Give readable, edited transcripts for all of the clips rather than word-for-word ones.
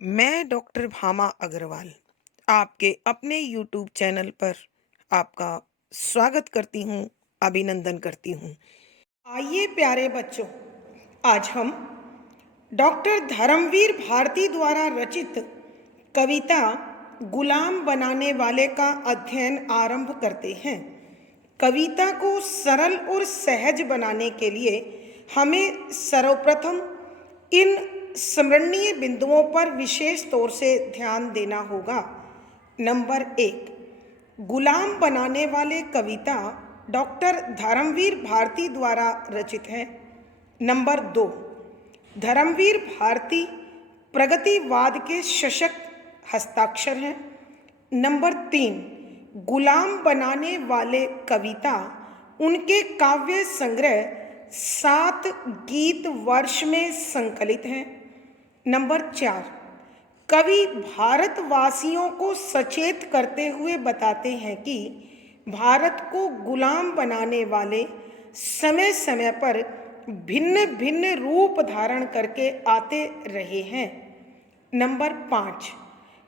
मैं डॉक्टर भामा अग्रवाल आपके अपने यूट्यूब चैनल पर आपका स्वागत करती हूँ, अभिनंदन करती हूँ। आइए प्यारे बच्चों, आज हम डॉक्टर धर्मवीर भारती द्वारा रचित कविता गुलाम बनाने वाले का अध्ययन आरंभ करते हैं। कविता को सरल और सहज बनाने के लिए हमें सर्वप्रथम इन स्मरणीय बिंदुओं पर विशेष तौर से ध्यान देना होगा। नंबर 1, गुलाम बनाने वाले कविता डॉक्टर धर्मवीर भारती द्वारा रचित है। नंबर 2, धर्मवीर भारती प्रगतिवाद के सशक्त हस्ताक्षर हैं। नंबर 3, गुलाम बनाने वाले कविता उनके काव्य संग्रह 7 गीत वर्ष में संकलित हैं। नंबर 4, कवि भारतवासियों को सचेत करते हुए बताते हैं कि भारत को गुलाम बनाने वाले समय समय पर भिन्न भिन्न रूप धारण करके आते रहे हैं। नंबर 5,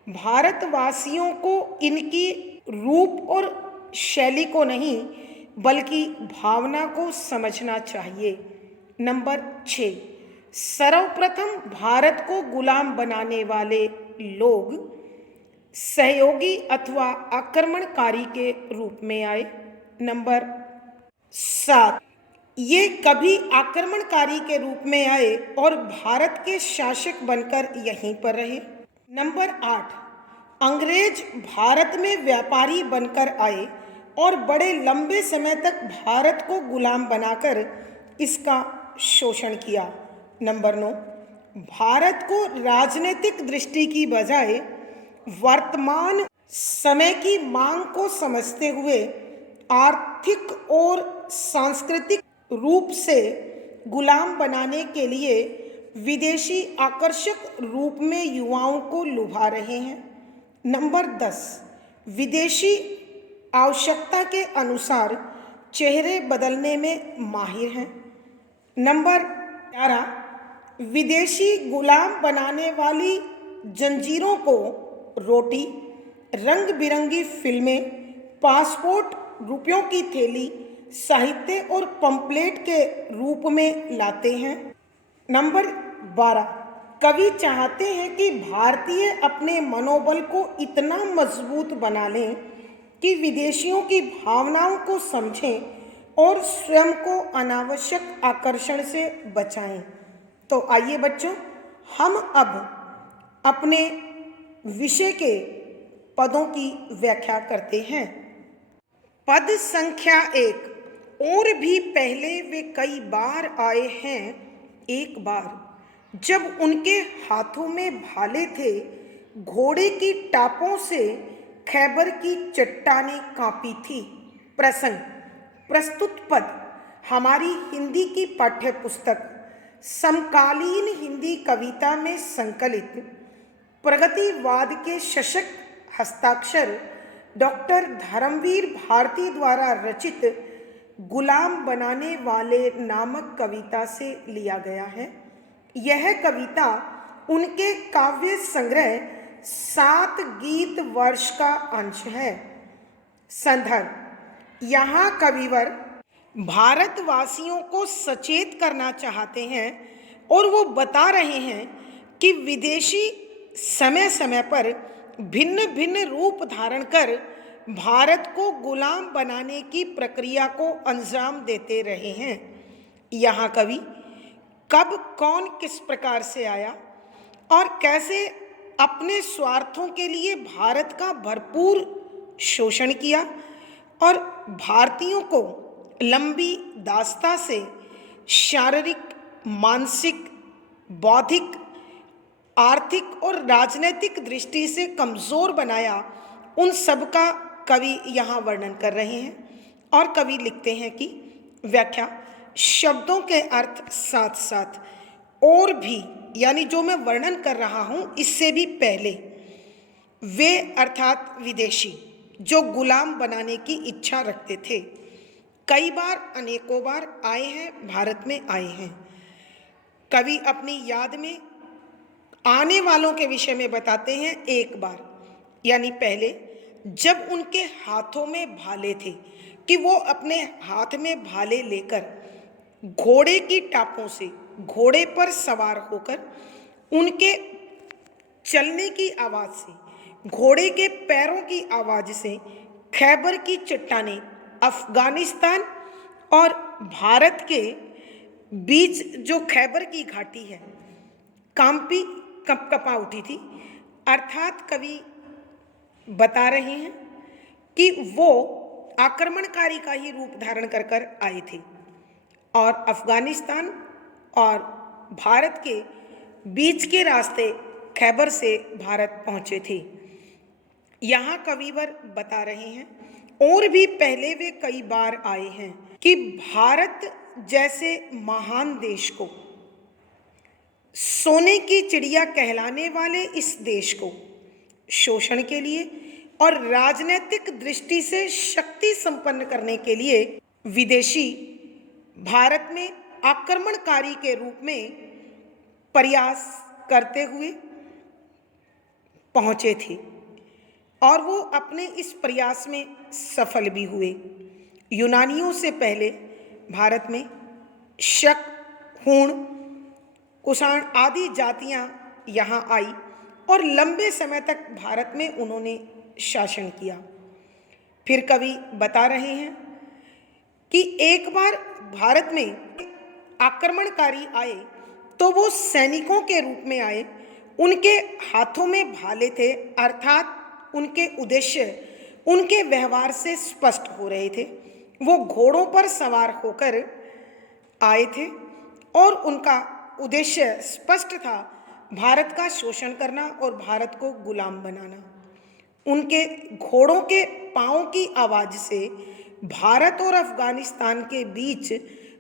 भारतवासियों को इनकी रूप और शैली को नहीं बल्कि भावना को समझना चाहिए। नंबर 6, सर्वप्रथम भारत को गुलाम बनाने वाले लोग सहयोगी अथवा आक्रमणकारी के रूप में आए। नंबर 7, ये कभी आक्रमणकारी के रूप में आए और भारत के शासक बनकर यहीं पर रहे। नंबर 8, अंग्रेज भारत में व्यापारी बनकर आए और बड़े लंबे समय तक भारत को गुलाम बनाकर इसका शोषण किया। नंबर 9, भारत को राजनीतिक दृष्टि की बजाय वर्तमान समय की मांग को समझते हुए आर्थिक और सांस्कृतिक रूप से गुलाम बनाने के लिए विदेशी आकर्षक रूप में युवाओं को लुभा रहे हैं। नंबर 10, विदेशी आवश्यकता के अनुसार चेहरे बदलने में माहिर हैं। नंबर 11, विदेशी गुलाम बनाने वाली जंजीरों को रोटी, रंग बिरंगी फिल्में, पासपोर्ट, रुपयों की थैली, साहित्य और पंपलेट के रूप में लाते हैं। नंबर 12, कवि चाहते हैं कि भारतीय अपने मनोबल को इतना मजबूत बना लें कि विदेशियों की भावनाओं को समझें और स्वयं को अनावश्यक आकर्षण से बचाएं। तो आइए बच्चों, हम अब अपने विषय के पदों की व्याख्या करते हैं। पद संख्या 1, और भी पहले वे कई बार आए हैं। एक बार जब उनके हाथों में भाले थे, घोड़े की टापों से खैबर की चट्टानें कांपी थी। प्रसंग, प्रस्तुत पद हमारी हिंदी की पाठ्य पुस्तक समकालीन हिंदी कविता में संकलित प्रगतिवाद के सशक्त हस्ताक्षर डॉक्टर धर्मवीर भारती द्वारा रचित गुलाम बनाने वाले नामक कविता से लिया गया है। यह कविता उनके काव्य संग्रह 7 गीत वर्ष का अंश है। संदर्भ, यहाँ कविवर भारतवासियों को सचेत करना चाहते हैं और वो बता रहे हैं कि विदेशी समय समय पर भिन्न भिन्न रूप धारण कर भारत को गुलाम बनाने की प्रक्रिया को अंजाम देते रहे हैं। यहाँ कवि कब कौन किस प्रकार से आया और कैसे अपने स्वार्थों के लिए भारत का भरपूर शोषण किया और भारतीयों को लंबी दास्ता से शारीरिक, मानसिक, बौद्धिक, आर्थिक और राजनीतिक दृष्टि से कमज़ोर बनाया, उन सब का कवि यहाँ वर्णन कर रहे हैं। और कवि लिखते हैं कि व्याख्या, शब्दों के अर्थ साथ साथ और भी, यानी जो मैं वर्णन कर रहा हूँ इससे भी पहले, वे अर्थात विदेशी जो गुलाम बनाने की इच्छा रखते थे, कई बार, अनेकों बार आए हैं, भारत में आए हैं। कवि अपनी याद में आने वालों के विषय में बताते हैं एक बार, यानी पहले जब उनके हाथों में भाले थे कि वो अपने हाथ में भाले लेकर घोड़े की टापों से घोड़े पर सवार होकर उनके चलने की आवाज़ से, घोड़े के पैरों की आवाज़ से खैबर की चट्टानें अफगानिस्तान और भारत के बीच जो खैबर की घाटी है कांपी कपकपा उठी थी। अर्थात कवि बता रहे हैं कि वो आक्रमणकारी का ही रूप धारण कर कर आए थे और अफगानिस्तान और भारत के बीच के रास्ते खैबर से भारत पहुंचे थे। यहाँ कविवर बता रहे हैं और भी पहले वे कई बार आए हैं कि भारत जैसे महान देश को, सोने की चिड़िया कहलाने वाले इस देश को शोषण के लिए और राजनीतिक दृष्टि से शक्ति संपन्न करने के लिए विदेशी भारत में आक्रमणकारी के रूप में प्रयास करते हुए पहुंचे थे और वो अपने इस प्रयास में सफल भी हुए। यूनानियों से पहले भारत में शक, हूण, कुषाण आदि जातियां यहाँ आई और लंबे समय तक भारत में उन्होंने शासन किया। फिर कवि बता रहे हैं कि एक बार भारत में आक्रमणकारी आए तो वो सैनिकों के रूप में आए, उनके हाथों में भाले थे, अर्थात उनके उद्देश्य उनके व्यवहार से स्पष्ट हो रहे थे। वो घोड़ों पर सवार होकर आए थे और उनका उद्देश्य स्पष्ट था, भारत का शोषण करना और भारत को गुलाम बनाना। उनके घोड़ों के पाँव की आवाज़ से भारत और अफगानिस्तान के बीच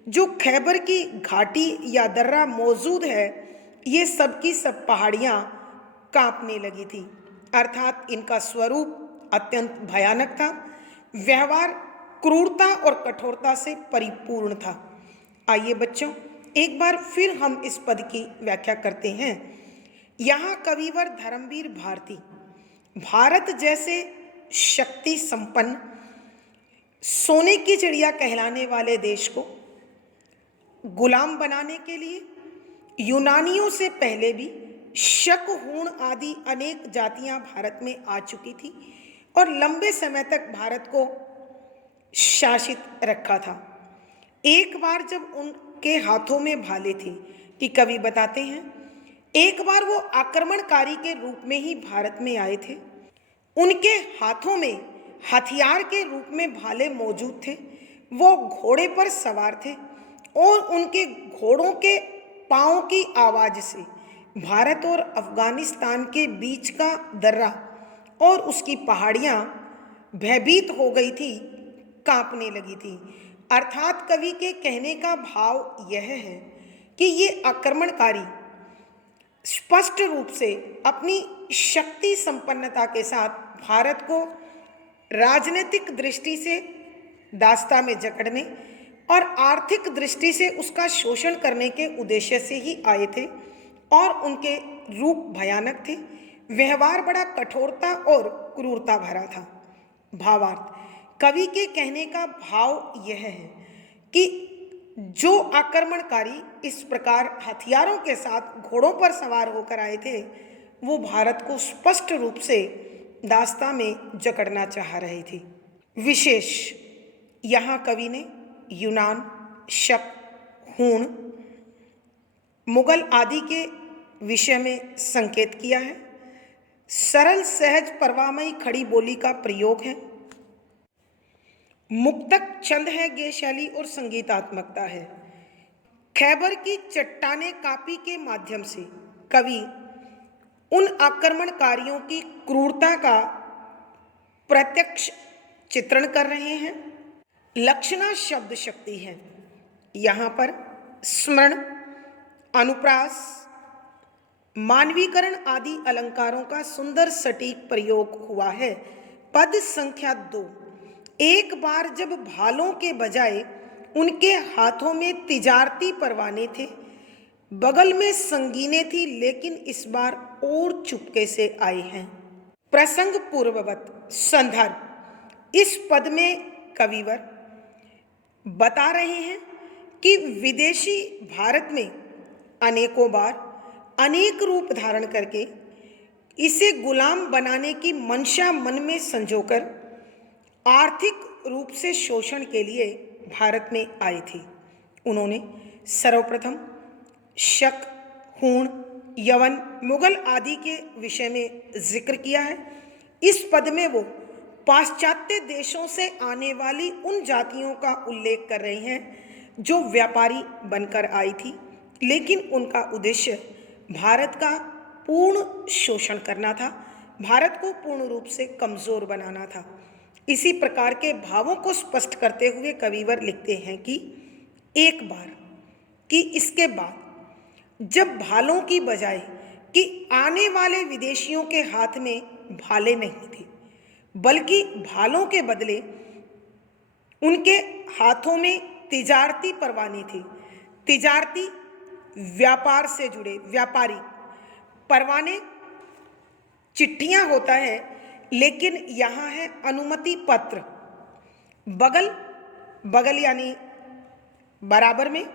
जो खैबर की घाटी या दर्रा मौजूद है, ये सब की सब पहाड़ियाँ कांपने लगी थी। अर्थात इनका स्वरूप अत्यंत भयानक था, व्यवहार क्रूरता और कठोरता से परिपूर्ण था। आइए बच्चों, एक बार फिर हम इस पद की व्याख्या करते हैं। यहाँ कविवर धर्मवीर भारती भारत जैसे शक्ति संपन्न सोने की चिड़िया कहलाने वाले देश को गुलाम बनाने के लिए यूनानियों से पहले भी शक, हूण आदि अनेक जातियां भारत में आ चुकी थी और लंबे समय तक भारत को शासित रखा था। एक बार जब उनके हाथों में भाले थे कि कवि बताते हैं, एक बार वो आक्रमणकारी के रूप में ही भारत में आए थे। उनके हाथों में हथियार के रूप में भाले मौजूद थे। वो घोड़े पर सवार थे और उनके घोड़ों के पाँव की आवाज़ से भारत और अफगानिस्तान के बीच का दर्रा और उसकी पहाड़ियाँ भयभीत हो गई थी, कांपने लगी थी। अर्थात कवि के कहने का भाव यह है कि ये आक्रमणकारी स्पष्ट रूप से अपनी शक्ति संपन्नता के साथ भारत को राजनीतिक दृष्टि से दास्ता में जकड़ने और आर्थिक दृष्टि से उसका शोषण करने के उद्देश्य से ही आए थे और उनके रूप भयानक थे, व्यवहार बड़ा कठोरता और क्रूरता भरा था। भावार्थ, कवि के कहने का भाव यह है कि जो आक्रमणकारी इस प्रकार हथियारों के साथ घोड़ों पर सवार होकर आए थे, वो भारत को स्पष्ट रूप से दास्ता में जकड़ना चाह रहे थे। विशेष यहाँ कवि ने यूनान, शक, हूण, मुगल आदि के विषय में संकेत किया है। सरल, सहज, परवामयी खड़ी बोली का प्रयोग है। मुक्तक छंद है, गेय शैली और संगीतात्मकता है। खैबर की चट्टानें कापी के माध्यम से कवि उन आक्रमणकारियों की क्रूरता का प्रत्यक्ष चित्रण कर रहे हैं। लक्षणा शब्द शक्ति है। यहाँ पर स्मरण, अनुप्रास, मानवीकरण आदि अलंकारों का सुंदर सटीक प्रयोग हुआ है। पद संख्या 2। एक बार जब भालों के बजाय उनके हाथों में तिजारती परवाने थे, बगल में संगीने थी लेकिन इस बार और चुपके से आए हैं। प्रसंग पूर्ववत संदर्भ, इस पद में कविवर बता रहे हैं कि विदेशी भारत में अनेकों बार अनेक रूप धारण करके इसे गुलाम बनाने की मंशा मन में संजोकर आर्थिक रूप से शोषण के लिए भारत में आए थे। उन्होंने सर्वप्रथम शक, हूण, यवन, मुगल आदि के विषय में जिक्र किया है। इस पद में वो पाश्चात्य देशों से आने वाली उन जातियों का उल्लेख कर रहे हैं जो व्यापारी बनकर आई थी, लेकिन उनका उद्देश्य भारत का पूर्ण शोषण करना था, भारत को पूर्ण रूप से कमजोर बनाना था। इसी प्रकार के भावों को स्पष्ट करते हुए कविवर लिखते हैं कि एक बार कि इसके बाद जब भालों की बजाय कि आने वाले विदेशियों के हाथ में भाले नहीं थे, बल्कि भालों के बदले उनके हाथों में तिजारती परवाने थे। तिजारती व्यापार से जुड़े व्यापारी परवाने चिट्ठियां होता है, लेकिन यहाँ है अनुमति पत्र। बगल बगल यानी बराबर में,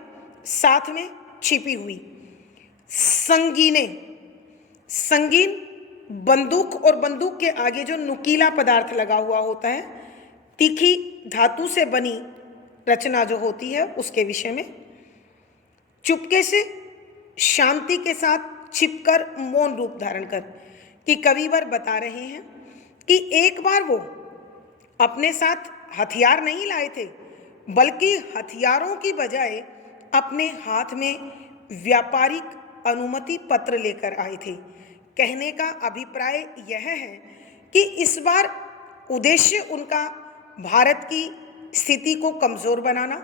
साथ में छिपी हुई। संगीने, संगीन बंदूक और बंदूक के आगे जो नुकीला पदार्थ लगा हुआ होता है, तीखी धातु से बनी रचना जो होती है उसके विषय में। चुपके से, शांति के साथ छिपकर, मौन रूप धारण कर, कि कविवर बता रहे हैं कि एक बार वो अपने साथ हथियार नहीं लाए थे, बल्कि हथियारों की बजाय अपने हाथ में व्यापारिक अनुमति पत्र लेकर आए थे। कहने का अभिप्राय यह है कि इस बार उद्देश्य उनका भारत की स्थिति को कमजोर बनाना,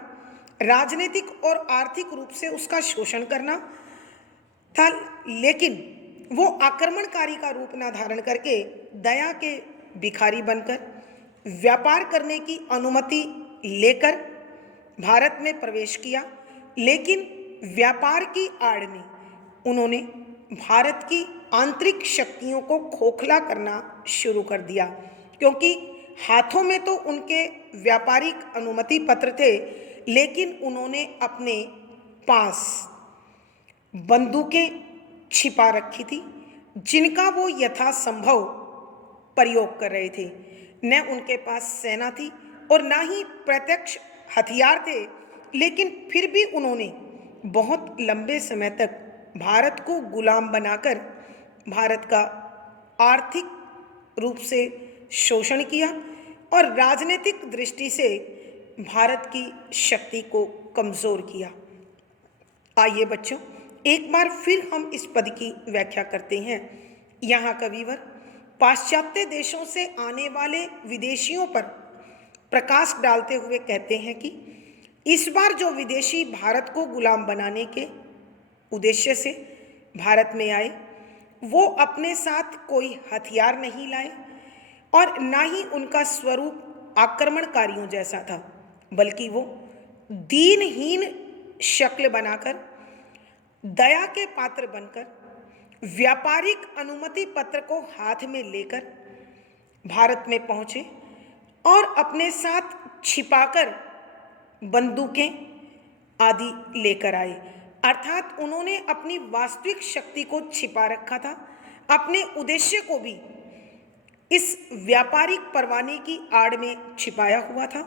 राजनीतिक और आर्थिक रूप से उसका शोषण करना था, लेकिन वो आक्रमणकारी का रूप न धारण करके दया के भिखारी बनकर व्यापार करने की अनुमति लेकर भारत में प्रवेश किया। लेकिन व्यापार की आड़ में उन्होंने भारत की आंतरिक शक्तियों को खोखला करना शुरू कर दिया, क्योंकि हाथों में तो उनके व्यापारिक अनुमति पत्र थे, लेकिन उन्होंने अपने पास बंदूकें छिपा रखी थी जिनका वो यथासंभव प्रयोग कर रहे थे। न उनके पास सेना थी और ना ही प्रत्यक्ष हथियार थे, लेकिन फिर भी उन्होंने बहुत लंबे समय तक भारत को गुलाम बनाकर भारत का आर्थिक रूप से शोषण किया और राजनीतिक दृष्टि से भारत की शक्ति को कमजोर किया। आइए बच्चों, एक बार फिर हम इस पद की व्याख्या करते हैं। यहाँ कविवर पाश्चात्य देशों से आने वाले विदेशियों पर प्रकाश डालते हुए कहते हैं कि इस बार जो विदेशी भारत को गुलाम बनाने के उद्देश्य से भारत में आए, वो अपने साथ कोई हथियार नहीं लाए और ना ही उनका स्वरूप आक्रमणकारियों जैसा था, बल्कि वो दीनहीन शक्ल बनाकर, दया के पात्र बनकर, व्यापारिक अनुमति पत्र को हाथ में लेकर भारत में पहुंचे और अपने साथ छिपाकर बंदूकें आदि लेकर आए। अर्थात उन्होंने अपनी वास्तविक शक्ति को छिपा रखा था, अपने उद्देश्य को भी इस व्यापारिक परवाने की आड़ में छिपाया हुआ था।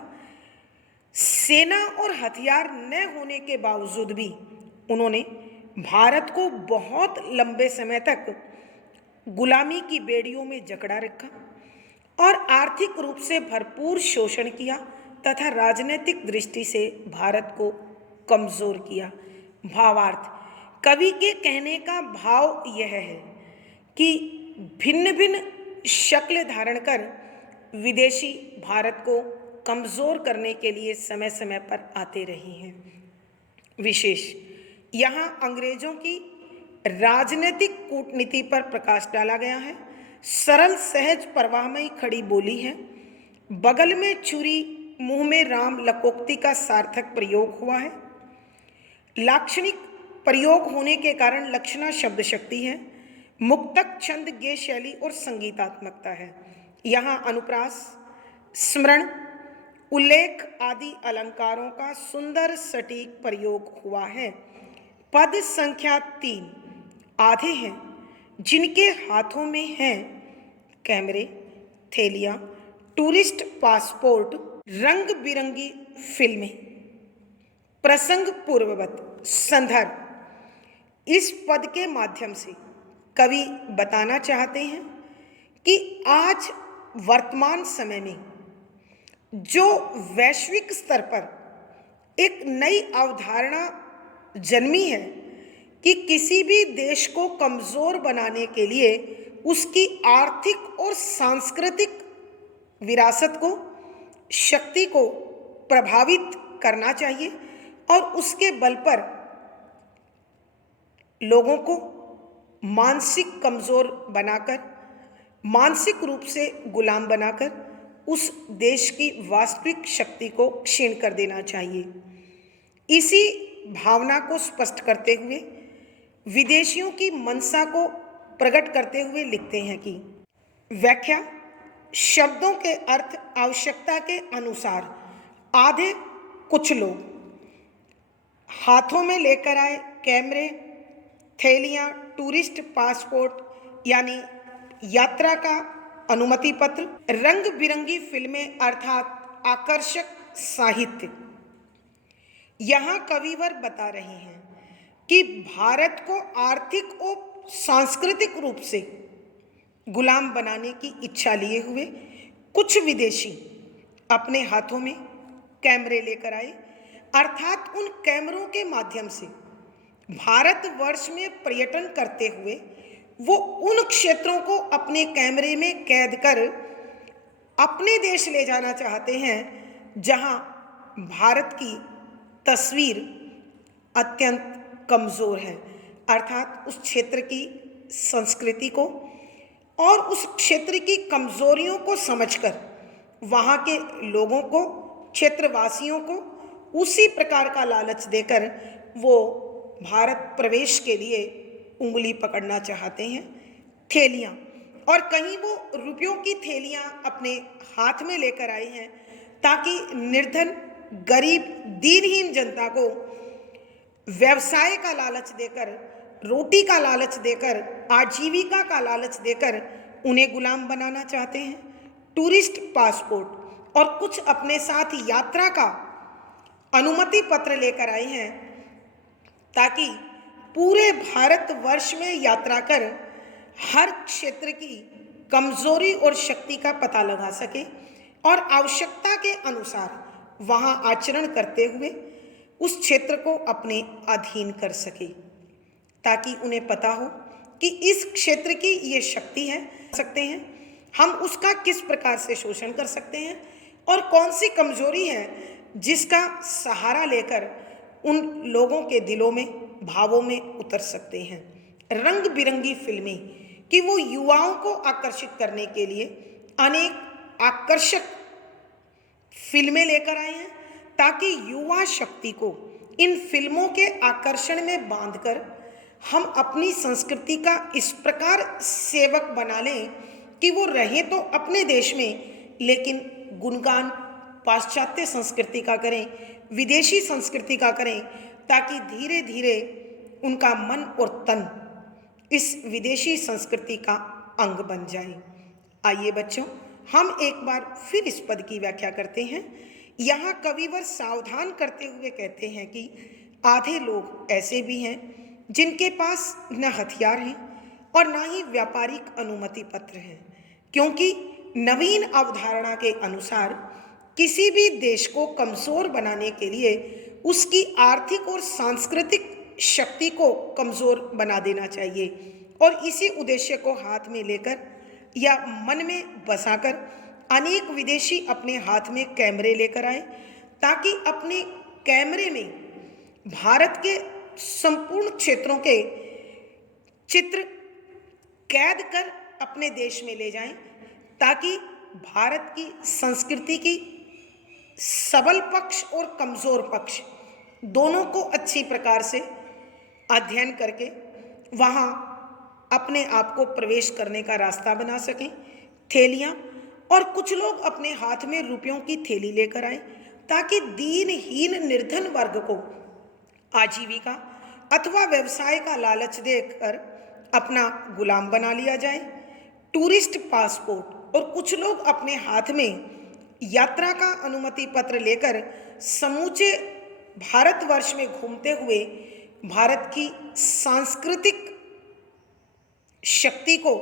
सेना और हथियार न होने के बावजूद भी उन्होंने भारत को बहुत लंबे समय तक गुलामी की बेड़ियों में जकड़ा रखा और आर्थिक रूप से भरपूर शोषण किया तथा राजनीतिक दृष्टि से भारत को कमजोर किया। भावार्थ, कवि के कहने का भाव यह है कि भिन्न भिन्न शक्ल धारण कर विदेशी भारत को कमजोर करने के लिए समय समय पर आते रहे हैं। विशेष यहाँ अंग्रेजों की राजनीतिक कूटनीति पर प्रकाश डाला गया है। सरल सहज परवाहमयी खड़ी बोली है, बगल में छुरी मुंह में राम लकोक्ति का सार्थक प्रयोग हुआ है। लाक्षणिक प्रयोग होने के कारण लक्षणा शब्द शक्ति है। मुक्तक छंद गेय शैली और संगीतात्मकता है। यहाँ अनुप्रास, स्मरण, उल्लेख आदि अलंकारों का सुंदर सटीक प्रयोग हुआ है। पद संख्या 3 आधे हैं जिनके हाथों में हैं कैमरे, थैलियाँ, टूरिस्ट पासपोर्ट, रंग बिरंगी फिल्में, प्रसंग पूर्ववत संदर्भ। इस पद के माध्यम से कवि बताना चाहते हैं कि आज वर्तमान समय में जो वैश्विक स्तर पर एक नई अवधारणा जन्मी है कि किसी भी देश को कमज़ोर बनाने के लिए उसकी आर्थिक और सांस्कृतिक विरासत को, शक्ति को प्रभावित करना चाहिए और उसके बल पर लोगों को मानसिक कमज़ोर बनाकर, मानसिक रूप से गुलाम बनाकर उस देश की वास्तविक शक्ति को क्षीण कर देना चाहिए। इसी भावना को स्पष्ट करते हुए विदेशियों की मंशा को प्रकट करते हुए लिखते हैं कि व्याख्या शब्दों के अर्थ आवश्यकता के अनुसार आधे कुछ लोग हाथों में लेकर आए कैमरे, थैलियाँ, टूरिस्ट पासपोर्ट यानी यात्रा का अनुमति पत्र, रंग बिरंगी फिल्में अर्थात आकर्षक साहित्य। यहाँ कविवर बता रहे हैं कि भारत को आर्थिक और सांस्कृतिक रूप से गुलाम बनाने की इच्छा लिए हुए कुछ विदेशी अपने हाथों में कैमरे लेकर आए, अर्थात उन कैमरों के माध्यम से भारतवर्ष में पर्यटन करते हुए वो उन क्षेत्रों को अपने कैमरे में कैद कर अपने देश ले जाना चाहते हैं जहां भारत की तस्वीर अत्यंत कमज़ोर है, अर्थात उस क्षेत्र की संस्कृति को और उस क्षेत्र की कमज़ोरियों को समझकर वहाँ के लोगों को, क्षेत्रवासियों को उसी प्रकार का लालच देकर वो भारत प्रवेश के लिए उंगली पकड़ना चाहते हैं। थैलियाँ, और कहीं वो रुपयों की थैलियाँ अपने हाथ में लेकर आए हैं ताकि निर्धन, गरीब, दीनहीन जनता को व्यवसाय का लालच देकर, रोटी का लालच देकर, आजीविका का लालच देकर उन्हें गुलाम बनाना चाहते हैं। टूरिस्ट पासपोर्ट और कुछ अपने साथ यात्रा का अनुमति पत्र लेकर आए हैं ताकि पूरे भारतवर्ष में यात्रा कर हर क्षेत्र की कमजोरी और शक्ति का पता लगा सके और आवश्यकता के अनुसार वहां आचरण करते हुए उस क्षेत्र को अपने अधीन कर सके, ताकि उन्हें पता हो कि इस क्षेत्र की ये शक्ति है, सकते हैं हम उसका किस प्रकार से शोषण कर सकते हैं और कौन सी कमजोरी है जिसका सहारा लेकर उन लोगों के दिलों में, भावों में उतर सकते हैं। रंग बिरंगी फिल्में कि वो युवाओं को आकर्षित करने के लिए अनेक आकर्षक फिल्में लेकर आए हैं ताकि युवा शक्ति को इन फिल्मों के आकर्षण में बांधकर हम अपनी संस्कृति का इस प्रकार सेवक बना लें कि वो रहे तो अपने देश में लेकिन गुणगान पाश्चात्य संस्कृति का करें, विदेशी संस्कृति का करें, ताकि धीरे धीरे उनका मन और तन इस विदेशी संस्कृति का अंग बन जाए। आइए बच्चों, हम एक बार फिर इस पद की व्याख्या करते हैं। यहाँ कविवर सावधान करते हुए कहते हैं कि आधे लोग ऐसे भी हैं जिनके पास न हथियार हैं और न ही व्यापारिक अनुमति पत्र हैं, क्योंकि नवीन अवधारणा के अनुसार किसी भी देश को कमज़ोर बनाने के लिए उसकी आर्थिक और सांस्कृतिक शक्ति को कमज़ोर बना देना चाहिए और इसी उद्देश्य को हाथ में लेकर या मन में बसाकर अनेक विदेशी अपने हाथ में कैमरे लेकर आए ताकि अपने कैमरे में भारत के संपूर्ण क्षेत्रों के चित्र कैद कर अपने देश में ले जाएं, ताकि भारत की संस्कृति की सबल पक्ष और कमज़ोर पक्ष दोनों को अच्छी प्रकार से अध्ययन करके वहाँ अपने आप को प्रवेश करने का रास्ता बना सकें। थैलियाँ, और कुछ लोग अपने हाथ में रुपयों की थैली लेकर आए ताकि दीनहीन निर्धन वर्ग को आजीविका अथवा व्यवसाय का लालच देकर अपना गुलाम बना लिया जाए। टूरिस्ट पासपोर्ट, और कुछ लोग अपने हाथ में यात्रा का अनुमति पत्र लेकर समूचे भारतवर्ष में घूमते हुए भारत की सांस्कृतिक शक्ति को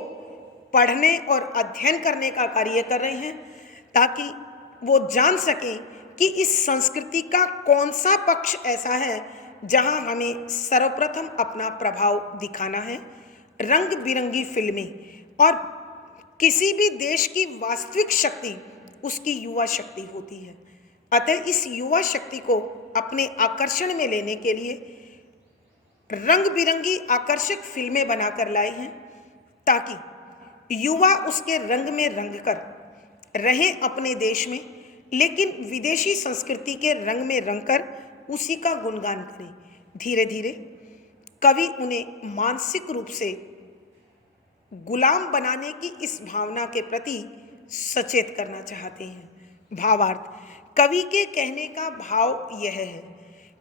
पढ़ने और अध्ययन करने का कार्य कर रहे हैं, ताकि वो जान सकें कि इस संस्कृति का कौन सा पक्ष ऐसा है जहां हमें सर्वप्रथम अपना प्रभाव दिखाना है। रंग बिरंगी फिल्में, और किसी भी देश की वास्तविक शक्ति उसकी युवा शक्ति होती है। अतः इस युवा शक्ति को अपने आकर्षण में लेने के लिए रंग बिरंगी आकर्षक फिल्में बनाकर लाए हैं, ताकि युवा उसके रंग में रंग कर रहें अपने देश में, लेकिन विदेशी संस्कृति के रंग में रंग कर उसी का गुणगान करें। धीरे धीरे कवि उन्हें मानसिक रूप से गुलाम बनाने की इस भावना के प्रति सचेत करना चाहते हैं। भावार्थ, कवि के कहने का भाव यह है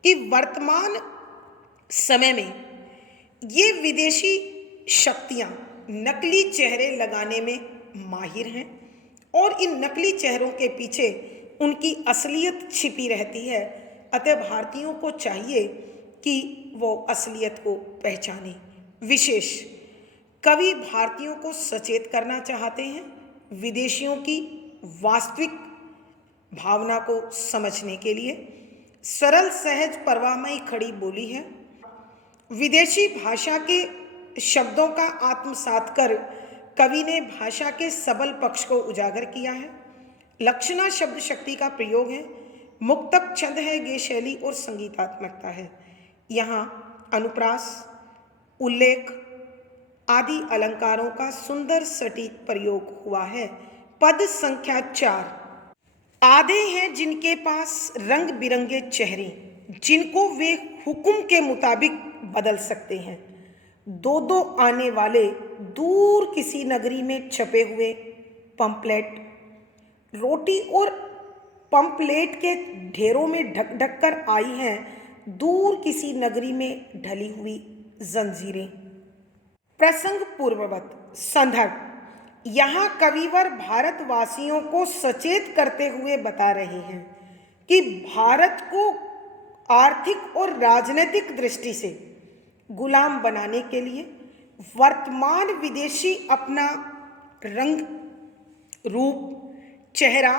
कि वर्तमान समय में ये विदेशी शक्तियां नकली चेहरे लगाने में माहिर हैं, और इन नकली चेहरों के पीछे उनकी असलियत छिपी रहती है। अतः भारतीयों को चाहिए कि वो असलियत को पहचाने। विशेष कवि भारतीयों को सचेत करना चाहते हैं विदेशियों की वास्तविक भावना को समझने के लिए। सरल सहज परवाहमयी खड़ी बोली है। विदेशी भाषा के शब्दों का आत्मसात कर कवि ने भाषा के सबल पक्ष को उजागर किया है। लक्षणा शब्द शक्ति का प्रयोग है। मुक्तक छंद है, गे शैली और संगीतात्मकता है। यहाँ अनुप्रास, उल्लेख आदि अलंकारों का सुंदर सटीक प्रयोग हुआ है। पद संख्या 4। आधे हैं जिनके पास रंग बिरंगे चेहरे, जिनको वे हुक्म के मुताबिक बदल सकते हैं। दो दो आने वाले दूर किसी नगरी में छपे हुए पंपलेट, रोटी और पंपलेट के ढेरों में ढक ढक कर आई हैं दूर किसी नगरी में ढली हुई जंजीरें। प्रसंग पूर्ववत। संदर्भ, यहाँ कविवर भारतवासियों को सचेत करते हुए बता रहे हैं कि भारत को आर्थिक और राजनीतिक दृष्टि से गुलाम बनाने के लिए वर्तमान विदेशी अपना रंग, रूप, चेहरा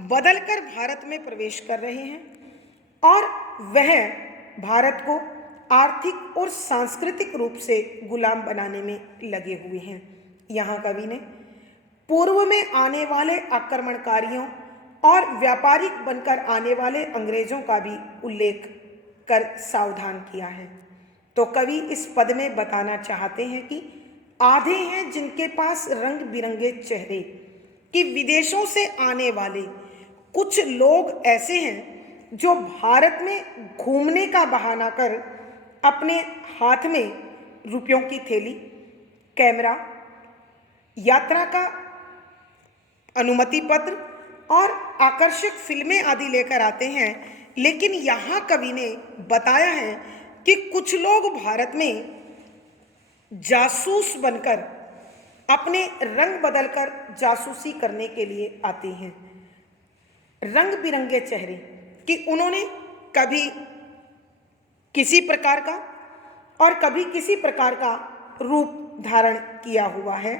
बदलकर भारत में प्रवेश कर रहे हैं, और वह भारत को आर्थिक और सांस्कृतिक रूप से गुलाम बनाने में लगे हुए हैं। यहाँ कवि ने पूर्व में आने वाले आक्रमणकारियों और व्यापारिक बनकर आने वाले अंग्रेजों का भी उल्लेख कर सावधान किया है। तो कवि इस पद में बताना चाहते हैं कि आधे हैं जिनके पास रंग बिरंगे चेहरे, कि विदेशों से आने वाले कुछ लोग ऐसे हैं जो भारत में घूमने का बहाना कर अपने हाथ में रुपयों की थैली, कैमरा, यात्रा का अनुमति पत्र और आकर्षक फिल्में आदि लेकर आते हैं। लेकिन यहाँ कवि ने बताया है कि कुछ लोग भारत में जासूस बनकर अपने रंग बदलकर जासूसी करने के लिए आते हैं। रंग बिरंगे चेहरे, कि उन्होंने कभी किसी प्रकार का और कभी किसी प्रकार का रूप धारण किया हुआ है,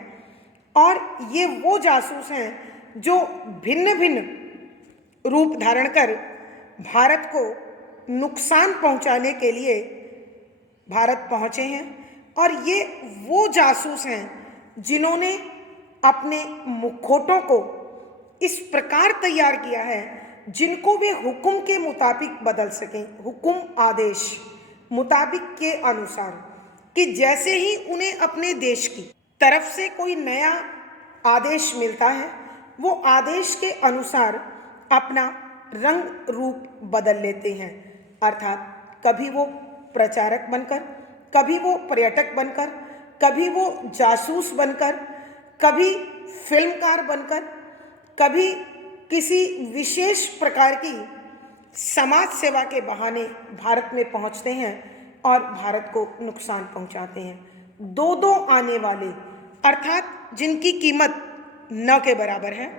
और ये वो जासूस हैं जो भिन्न भिन्न रूप धारण कर भारत को नुकसान पहुंचाने के लिए भारत पहुंचे हैं। और ये वो जासूस हैं जिन्होंने अपने मुखौटों को इस प्रकार तैयार किया है जिनको वे हुक्म के मुताबिक बदल सकें, हुक्म आदेश मुताबिक के अनुसार, कि जैसे ही उन्हें अपने देश की तरफ से कोई नया आदेश मिलता है वो आदेश के अनुसार अपना रंग रूप बदल लेते हैं। अर्थात कभी वो प्रचारक बनकर कभी वो पर्यटक बनकर, कभी वो जासूस बनकर, कभी फिल्मकार बनकर, कभी किसी विशेष प्रकार की समाज सेवा के बहाने भारत में पहुंचते हैं और भारत को नुकसान पहुंचाते हैं। दो दो आने वाले, अर्थात जिनकी कीमत न के बराबर है,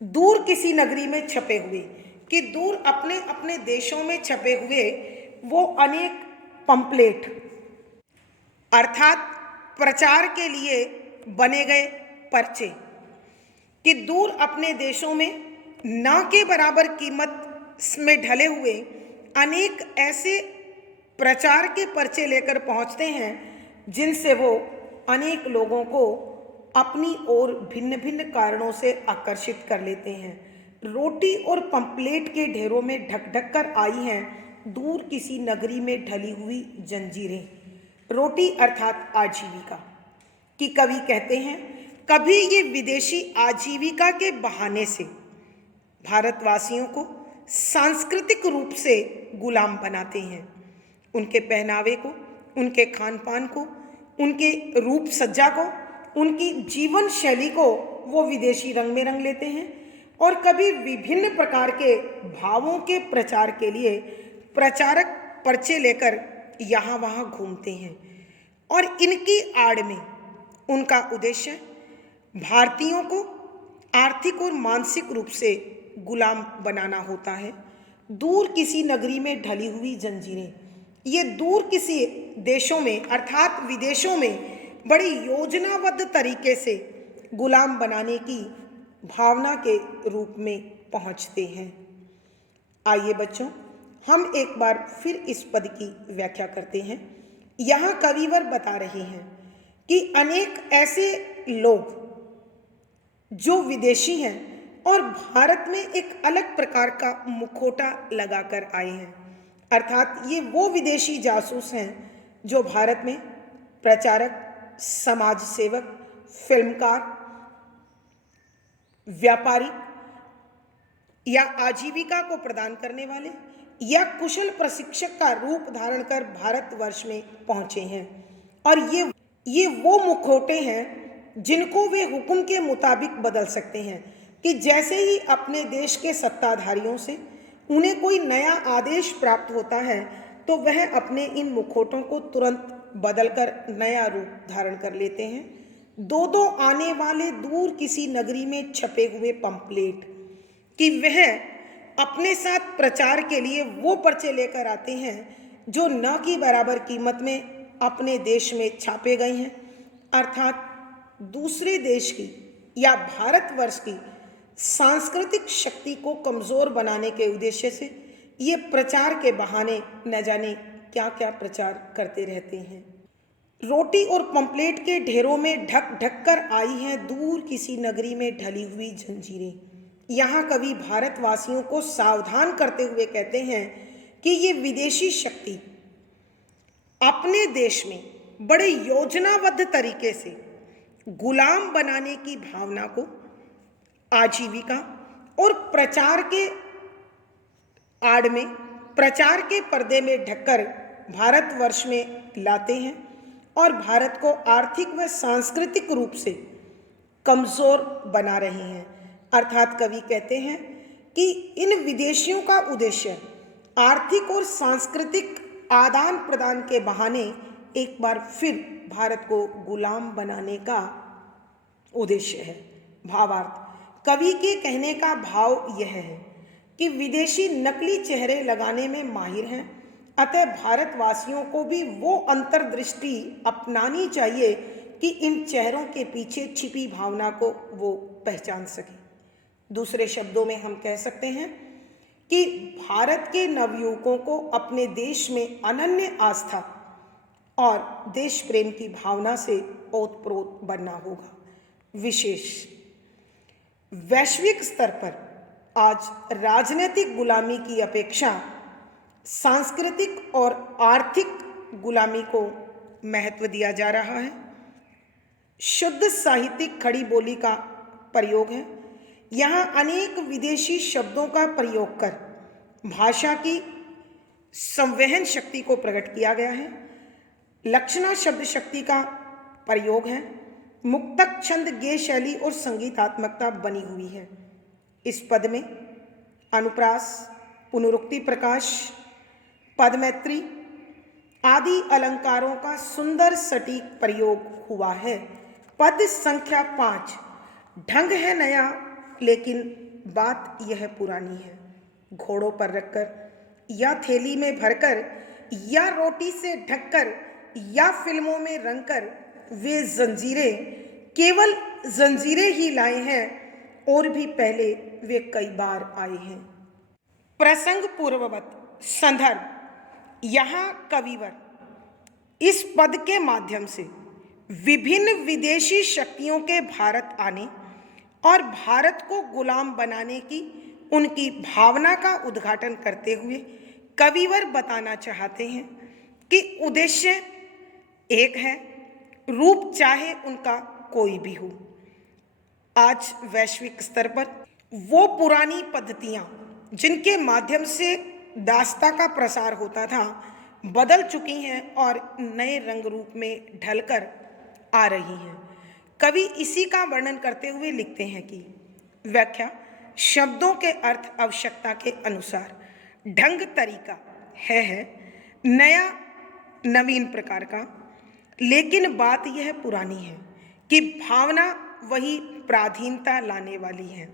दूर किसी नगरी में छपे हुए, कि दूर अपने अपने देशों में छपे हुए वो अनेक पंपलेट, अर्थात प्रचार के लिए बने गए पर्चे, कि दूर अपने देशों में न के बराबर कीमत में ढले हुए अनेक ऐसे प्रचार के पर्चे लेकर पहुंचते हैं जिनसे वो अनेक लोगों को अपनी ओर भिन्न भिन्न कारणों से आकर्षित कर लेते हैं। रोटी और पंपलेट के ढेरों में ढक ढक कर आई हैं दूर किसी नगरी में ढली हुई जंजीरें। रोटी अर्थात आजीविका, कि कवि कहते हैं कभी ये विदेशी आजीविका के बहाने से भारतवासियों को सांस्कृतिक रूप से गुलाम बनाते हैं। उनके पहनावे को, उनके खान पान को, उनके रूप सज्जा को, उनकी जीवन शैली को वो विदेशी रंग में रंग लेते हैं और कभी विभिन्न प्रकार के भावों के प्रचार के लिए प्रचारक पर्चे लेकर यहाँ वहाँ घूमते हैं और इनकी आड़ में उनका उद्देश्य भारतीयों को आर्थिक और मानसिक रूप से गुलाम बनाना होता है। दूर किसी नगरी में ढली हुई जंजीरें, ये दूर किसी देशों में अर्थात विदेशों में बड़ी योजनाबद्ध तरीके से गुलाम बनाने की भावना के रूप में पहुंचते हैं। आइए बच्चों, हम एक बार फिर इस पद की व्याख्या करते हैं। यहाँ कविवर बता रहे हैं कि अनेक ऐसे लोग जो विदेशी हैं और भारत में एक अलग प्रकार का मुखौटा लगाकर आए हैं, अर्थात ये वो विदेशी जासूस हैं जो भारत में प्रचारक, समाज सेवक, फिल्मकार, व्यापारी या आजीविका को प्रदान करने वाले या कुशल प्रशिक्षक का रूप धारण कर भारतवर्ष में पहुंचे हैं। और ये वो मुखौटे हैं जिनको वे हुक्म के मुताबिक बदल सकते हैं, कि जैसे ही अपने देश के सत्ताधारियों से उन्हें कोई नया आदेश प्राप्त होता है तो वह अपने इन मुखौटों को तुरंत बदलकर नया रूप धारण कर लेते हैं। दो दो आने वाले दूर किसी नगरी में छपे हुए पंपलेट, कि वह अपने साथ प्रचार के लिए वो पर्चे लेकर आते हैं जो न की बराबर कीमत में अपने देश में छापे गए हैं, अर्थात दूसरे देश की या भारतवर्ष की सांस्कृतिक शक्ति को कमज़ोर बनाने के उद्देश्य से ये प्रचार के बहाने न जाने क्या क्या प्रचार करते रहते हैं। रोटी और पंपलेट के ढेरों में ढक ढक कर आई हैं दूर किसी नगरी में ढली हुई जंजीरें। यहाँ कवि भारतवासियों को सावधान करते हुए कहते हैं कि ये विदेशी शक्ति अपने देश में बड़े योजनाबद्ध तरीके से गुलाम बनाने की भावना को आजीविका और प्रचार के आड़ में, प्रचार के पर्दे में ढककर भारतवर्ष में लाते हैं और भारत को आर्थिक व सांस्कृतिक रूप से कमज़ोर बना रहे हैं। अर्थात कवि कहते हैं कि इन विदेशियों का उद्देश्य आर्थिक और सांस्कृतिक आदान प्रदान के बहाने एक बार फिर भारत को गुलाम बनाने का उद्देश्य है। भावार्थ, कवि के कहने का भाव यह है कि विदेशी नकली चेहरे लगाने में माहिर हैं, अतः भारतवासियों को भी वो अंतर्दृष्टि अपनानी चाहिए कि इन चेहरों के पीछे छिपी भावना को वो पहचान सके। दूसरे शब्दों में हम कह सकते हैं कि भारत के नवयुवकों को अपने देश में अनन्य आस्था और देश प्रेम की भावना से ओतप्रोत बनना होगा। विशेष वैश्विक स्तर पर आज राजनीतिक गुलामी की अपेक्षा सांस्कृतिक और आर्थिक गुलामी को महत्व दिया जा रहा है। शुद्ध साहित्यिक खड़ी बोली का प्रयोग है। यहाँ अनेक विदेशी शब्दों का प्रयोग कर भाषा की संवहन शक्ति को प्रकट किया गया है। लक्षणा शब्द शक्ति का प्रयोग है। मुक्तक छंद गेय शैली और संगीतात्मकता बनी हुई है। इस पद में अनुप्रास, पुनरुक्ति प्रकाश, पदमैत्री आदि अलंकारों का सुंदर सटीक प्रयोग हुआ है। पद संख्या 5। ढंग है नया लेकिन बात यह पुरानी है। घोड़ों पर रखकर या थैली में भरकर या रोटी से ढककर या फिल्मों में रंगकर वे जंजीरें केवल जंजीरें ही लाए हैं और भी पहले वे कई बार आए हैं। प्रसंग पूर्ववत संदर्भ। यहाँ कविवर इस पद के माध्यम से विभिन्न विदेशी शक्तियों के भारत आने और भारत को गुलाम बनाने की उनकी भावना का उद्घाटन करते हुए कविवर बताना चाहते हैं कि उद्देश्य एक है, रूप चाहे उनका कोई भी हो। आज वैश्विक स्तर पर वो पुरानी पद्धतियाँ जिनके माध्यम से दास्ता का प्रसार होता था बदल चुकी हैं और नए रंग रूप में ढलकर आ रही हैं। कवि इसी का वर्णन करते हुए लिखते हैं कि व्याख्या शब्दों के अर्थ आवश्यकता के अनुसार ढंग तरीका है नया नवीन प्रकार का, लेकिन बात यह पुरानी है कि भावना वही प्राधीनता लाने वाली है।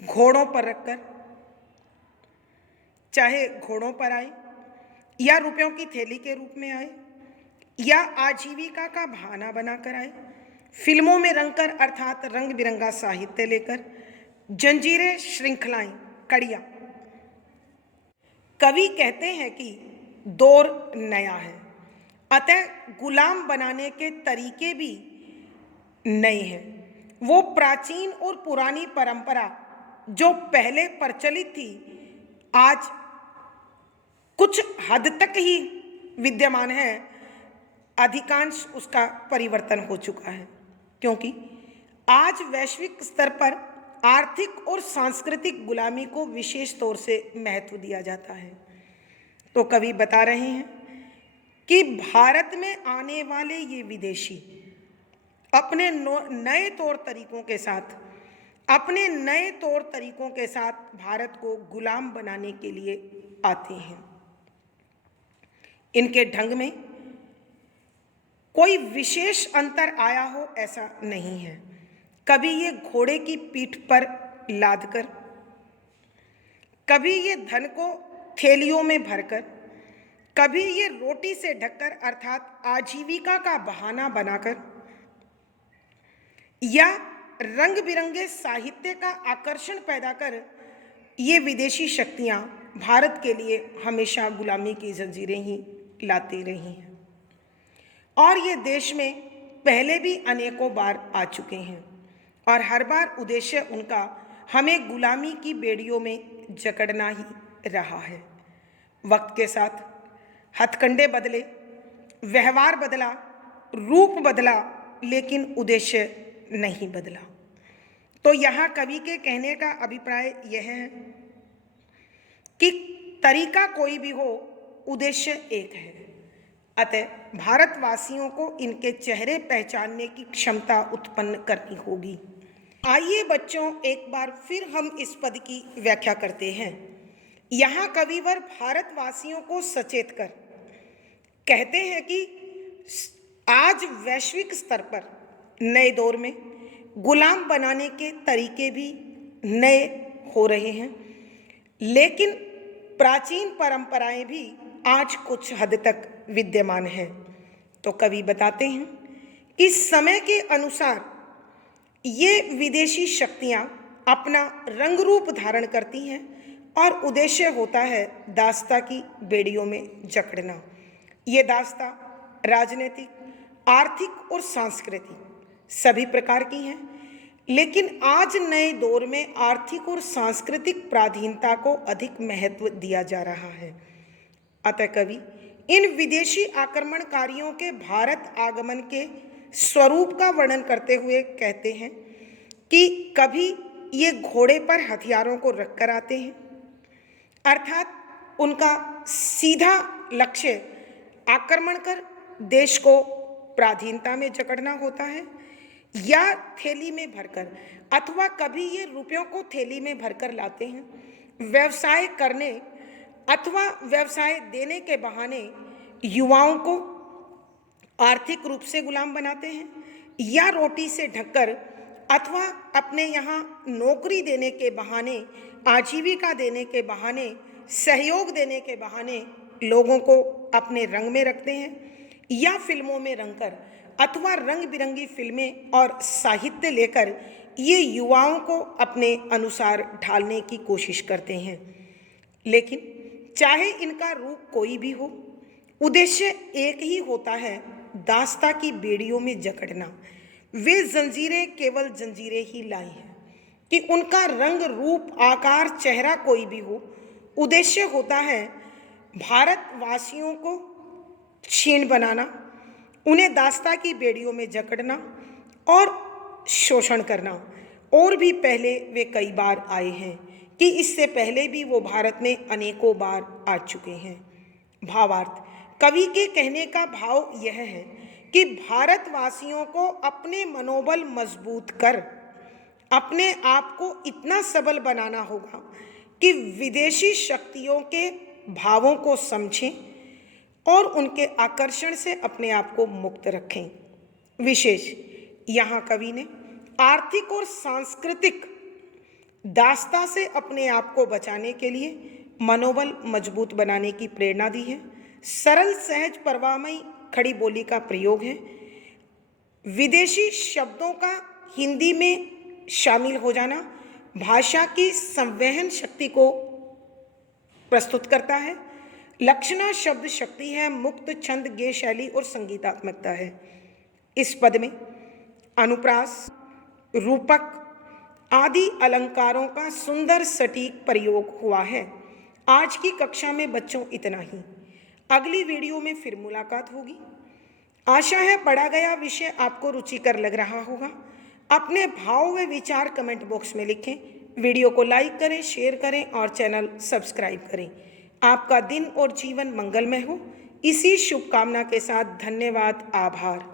घोड़ों पर रखकर, चाहे घोड़ों पर आए या रुपयों की थैली के रूप में आए या आजीविका का बहाना बनाकर आए, फिल्मों में रंगकर अर्थात रंग बिरंगा साहित्य लेकर, जंजीरें, श्रृंखलाएं, कड़ियां। कवि कहते हैं कि दौर नया है, अतः गुलाम बनाने के तरीके भी नए हैं। वो प्राचीन और पुरानी परंपरा जो पहले प्रचलित थी आज कुछ हद तक ही विद्यमान है, अधिकांश उसका परिवर्तन हो चुका है, क्योंकि आज वैश्विक स्तर पर आर्थिक और सांस्कृतिक गुलामी को विशेष तौर से महत्व दिया जाता है। तो कवि बता रहे हैं कि भारत में आने वाले ये विदेशी अपने नए तौर तरीकों के साथ भारत को गुलाम बनाने के लिए आते हैं। इनके ढंग में कोई विशेष अंतर आया हो ऐसा नहीं है। कभी ये घोड़े की पीठ पर लादकर, कभी ये धन को थैलियों में भरकर, कभी ये रोटी से ढककर अर्थात आजीविका का बहाना बनाकर या रंग बिरंगे साहित्य का आकर्षण पैदा कर ये विदेशी शक्तियां भारत के लिए हमेशा गुलामी की जंजीरें ही लाती रही हैं और ये देश में पहले भी अनेकों बार आ चुके हैं और हर बार उद्देश्य उनका हमें गुलामी की बेड़ियों में जकड़ना ही रहा है। वक्त के साथ हथकंडे बदले, व्यवहार बदला, रूप बदला, लेकिन उद्देश्य नहीं बदला। तो यहाँ कवि के कहने का अभिप्राय यह है कि तरीका कोई भी हो, उद्देश्य एक है। अतः भारतवासियों को इनके चेहरे पहचानने की क्षमता उत्पन्न करनी होगी। आइए बच्चों, एक बार फिर हम इस पद की व्याख्या करते हैं। यहाँ कविवर भारतवासियों को सचेत कर कहते हैं कि आज वैश्विक स्तर पर नए दौर में गुलाम बनाने के तरीके भी नए हो रहे हैं, लेकिन प्राचीन परंपराएं भी आज कुछ हद तक विद्यमान हैं। तो कवि बताते हैं कि समय के अनुसार ये विदेशी शक्तियां अपना रंग रूप धारण करती हैं और उद्देश्य होता है दास्ता की बेड़ियों में जकड़ना। ये दास्ता राजनीतिक, आर्थिक और सांस्कृतिक सभी प्रकार की हैं, लेकिन आज नए दौर में आर्थिक और सांस्कृतिक प्राधीनता को अधिक महत्व दिया जा रहा है। अतः कवि इन विदेशी आक्रमणकारियों के भारत आगमन के स्वरूप का वर्णन करते हुए कहते हैं कि कभी ये घोड़े पर हथियारों को रखकर आते हैं, अर्थात उनका सीधा लक्ष्य आक्रमण कर देश को पराधीनता में जकड़ना होता है, या थैली में भरकर, अथवा कभी ये रुपयों को थैली में भरकर लाते हैं। व्यवसाय करने अथवा व्यवसाय देने के बहाने युवाओं को आर्थिक रूप से गुलाम बनाते हैं, या रोटी से ढककर अथवा अपने यहाँ नौकरी देने के बहाने, आजीविका देने के बहाने, सहयोग देने के बहाने लोगों को अपने रंग में रखते हैं, या फिल्मों में रंगकर अथवा रंग बिरंगी फिल्में और साहित्य लेकर ये युवाओं को अपने अनुसार ढालने की कोशिश करते हैं। लेकिन चाहे इनका रूप कोई भी हो, उद्देश्य एक ही होता है, दास्ता की बेड़ियों में जकड़ना। वे जंजीरें केवल जंजीरें ही लाई हैं कि उनका रंग रूप आकार चेहरा कोई भी हो, उद्देश्य होता है भारतवासियों को छीन बनाना, उन्हें दास्ता की बेड़ियों में जकड़ना और शोषण करना। और भी पहले वे कई बार आए हैं कि इससे पहले भी वो भारत में अनेकों बार आ चुके हैं। भावार्थ, कवि के कहने का भाव यह है कि भारतवासियों को अपने मनोबल मजबूत कर अपने आप को इतना सबल बनाना होगा कि विदेशी शक्तियों के भावों को समझें और उनके आकर्षण से अपने आप को मुक्त रखें। विशेष यहाँ कवि ने आर्थिक और सांस्कृतिक दास्ता से अपने आप को बचाने के लिए मनोबल मजबूत बनाने की प्रेरणा दी है। सरल सहज परवाहमयी खड़ी बोली का प्रयोग है। विदेशी शब्दों का हिंदी में शामिल हो जाना भाषा की संवहन शक्ति को प्रस्तुत करता है। लक्षणा शब्द शक्ति है, मुक्त छंद गेय शैली और संगीतात्मकता है। इस पद में अनुप्रास, रूपक आदि अलंकारों का सुंदर सटीक प्रयोग हुआ है। आज की कक्षा में बच्चों इतना ही। अगली वीडियो में फिर मुलाकात होगी। आशा है पढ़ा गया विषय आपको रुचिकर लग रहा होगा। अपने भाव व विचार कमेंट बॉक्स में लिखें। वीडियो को लाइक करें, शेयर करें और चैनल सब्सक्राइब करें। आपका दिन और जीवन मंगलमय हो, इसी शुभकामना के साथ धन्यवाद, आभार।